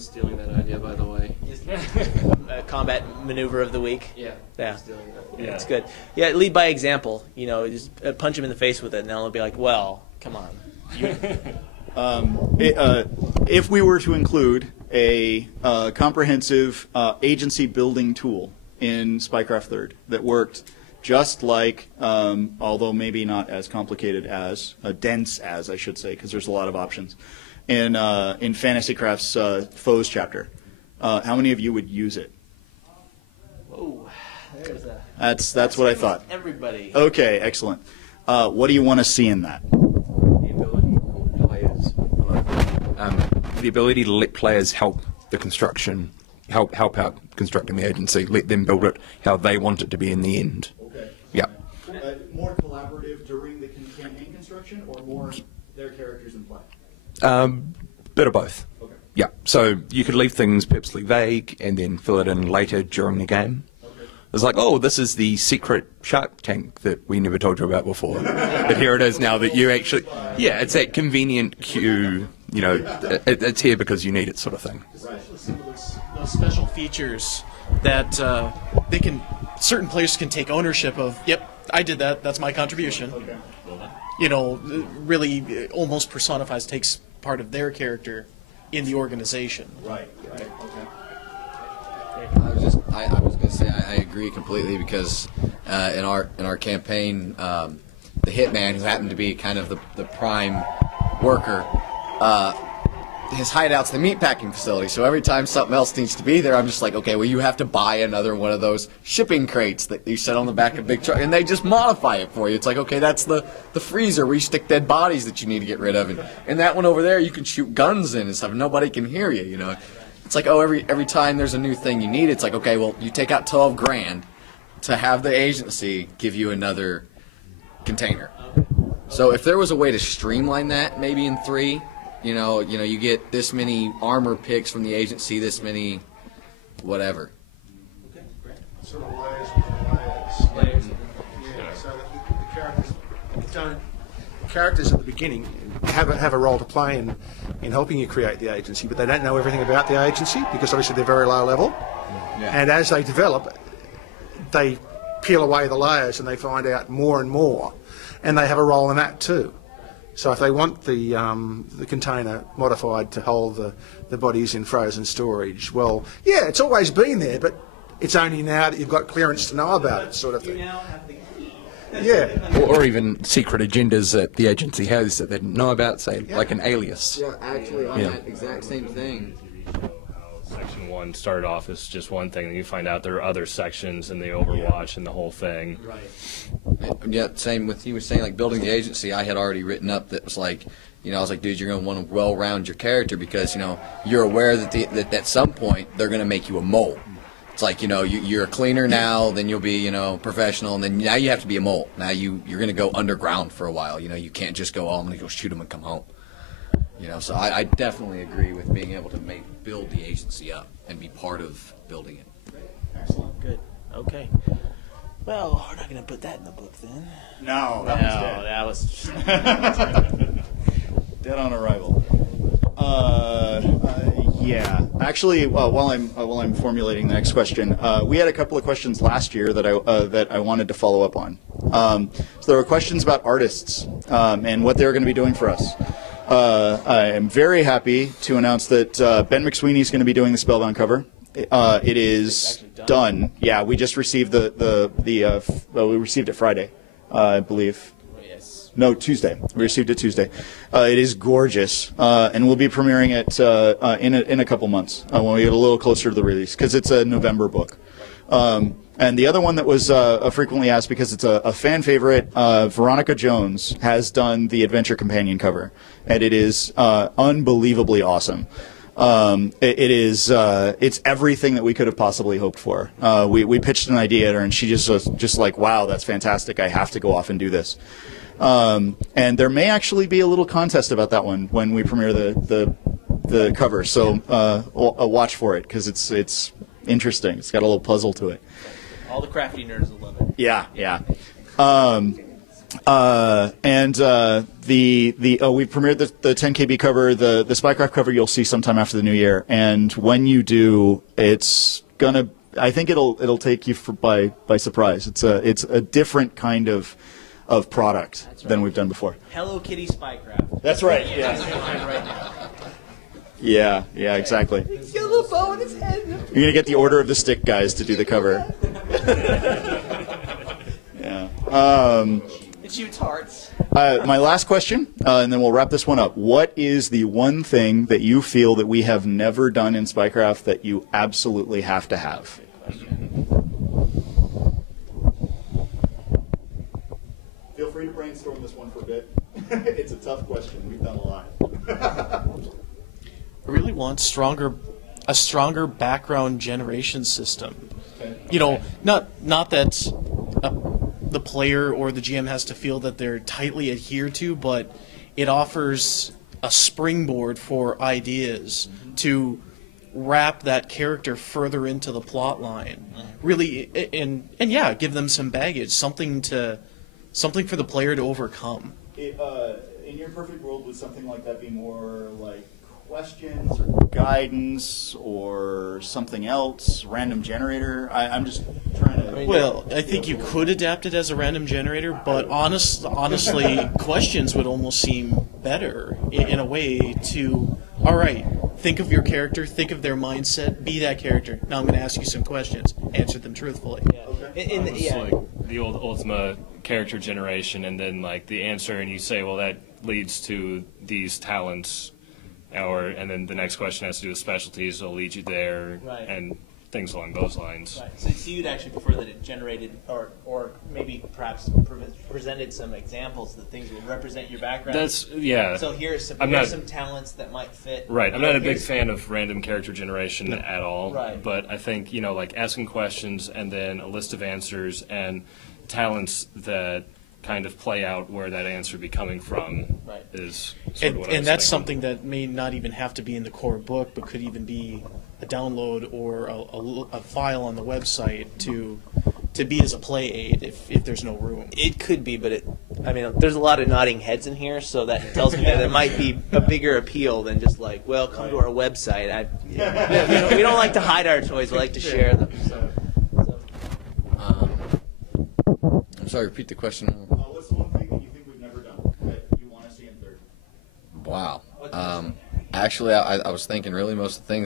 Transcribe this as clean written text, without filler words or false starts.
stealing that idea, by the way. Combat maneuver of the week. Yeah. Yeah. I'm stealing that. Yeah, it's good. Yeah, lead by example. You know, just punch him in the face with it, and then they'll be like, "Well, come on." If we were to include a comprehensive agency building tool in Spycraft Third that worked just like, although maybe not as complicated as, dense as I should say, because there's a lot of options, in Fantasycraft's Foes chapter, how many of you would use it? Whoa, there's a. That's what I thought. Everybody. Okay, excellent. What do you want to see in that? The ability to let players help the construction, help out constructing the agency, let them build it how they want it to be in the end. Okay. Yeah. More collaborative during the campaign construction, or more their characters in play? Bit of both. Okay. Yeah. So you could leave things purposely vague and then fill it in later during the game. It's like, oh, this is the secret shark tank that we never told you about before. But here it is now that you actually... Yeah, it's that convenient cue, you know, it's here because you need it sort of thing. Some of those special features that certain players can take ownership of, yep, I did that, that's my contribution. Okay. You know, really almost personifies, takes part of their character in the organization. Right, okay. I was going to say I agree completely because in our campaign, the hitman, who happened to be kind of the prime worker, his hideout's the meatpacking facility. So every time something else needs to be there, I'm just like, okay, well, you have to buy another one of those shipping crates that you set on the back of big truck, and they just modify it for you. It's like, okay, that's the freezer where you stick dead bodies that you need to get rid of, and that one over there you can shoot guns in and stuff. Nobody can hear you, you know. It's like, oh, every time there's a new thing you need, it's like, okay, well, you take out 12 grand to have the agency give you another container. So if there was a way to streamline that, maybe in 3, you know, you get this many armor picks from the agency, this many, whatever. Okay, great. Sort of layers within layers. Yeah, so that the characters at the beginning have a role to play in helping you create the agency, but they don't know everything about the agency because obviously they're very low level. Yeah. And as they develop, they peel away the layers and they find out more and more, and they have a role in that too. So if they want the container modified to hold the bodies in frozen storage, well, yeah, it's always been there, but it's only now that you've got clearance to know about it, sort of thing. Yeah. Or even secret agendas that the agency has that they didn't know about, say, like an alias. Yeah, actually, on that exact same thing. Section 1 started off as just one thing, and you find out there are other sections in the Overwatch and the whole thing. Right. Yeah, same with you were saying, like building the agency. I had already written up that was like, you know, I was like, dude, you're going to want to well-round your character because, you know, you're aware that at some point they're going to make you a mole. It's like, you know, you're a cleaner now, then you'll be, you know, professional, and then now you have to be a mole. Now you're going to go underground for a while. You know, you can't just go, oh, I'm going to go shoot them and come home. You know, so I definitely agree with being able to build the agency up and be part of building it. Excellent. Good. Okay. Well, we're not going to put that in the book then. No, that was dead on arrival. Yeah. Actually, while I'm formulating the next question, we had a couple of questions last year that I wanted to follow up on. So there were questions about artists and what they're going to be doing for us. I am very happy to announce that Ben McSweeney is going to be doing the Spellbound cover. It is done. Yeah, we just received we received it Friday, I believe. No, Tuesday. We received it Tuesday. It is gorgeous, and we'll be premiering it in a couple months when we get a little closer to the release, because it's a November book. And the other one that was frequently asked, because it's a fan favorite, Veronica Jones has done the Adventure Companion cover, and it is unbelievably awesome. It's everything that we could have possibly hoped for. We pitched an idea at her, and she just was just like, wow, that's fantastic. I have to go off and do this. And there may actually be a little contest about that one when we premiere the cover. So watch for it, because it's interesting. It's got a little puzzle to it. All the crafty nerds will love it. Yeah, yeah. We premiered the 10 KB cover, the Spycraft cover. You'll see sometime after the new year, and when you do, it's gonna. I think it'll take you by surprise. It's a different kind of product than we've done before. Hello Kitty Spycraft. That's right. Yeah. Right now. Yeah, exactly. He's got a little bow in his head. You're gonna get the Order of the Stick guys to do the cover. Yeah. It shoots hearts. My last question, and then we'll wrap this one up. What is the one thing that you feel that we have never done in Spycraft that you absolutely have to have? Feel free to brainstorm this one for a bit. It's a tough question. We've done a lot. I really want a stronger background generation system. Okay. You know, not that the player or the GM has to feel that they're tightly adhered to, but it offers a springboard for ideas to wrap that character further into the plot line. Really, and yeah, give them some baggage, something for the player to overcome. In your perfect world, would something like that be more like questions or guidance or something else, random generator? I'm just trying to... Well, I think you could adapt it as a random generator, but honestly, questions would almost seem better in a way to, all right, think of your character, think of their mindset, be that character. Now I'm going to ask you some questions. Answer them truthfully. It's like the old Ultima character generation, and then like the answer, and you say, well, that leads to these talents. And then the next question has to do with specialties. It'll lead you there, Right. and things along those lines. Right. So you'd actually prefer that it generated, or maybe perhaps presented some examples that things will represent your background. Yeah. So here's some talents that might fit. Right. I'm not a big fan of random character generation at all. Right. But I think, like asking questions and then a list of answers and talents that kind of play out where that answer would be coming from is sort of what I was And that's thinking. something that may not even have to be in the core book, but could even be a download or a file on the website to be as a play aid if there's no room. It could be, but there's a lot of nodding heads in here, so that tells me that there might be a bigger appeal than just like, well, come to our website. We don't like to hide our toys; we like to share them. I'm sorry, repeat the question. What's the one thing that you think we've never done that you want to see in third? Wow. Actually, I was thinking really most of the things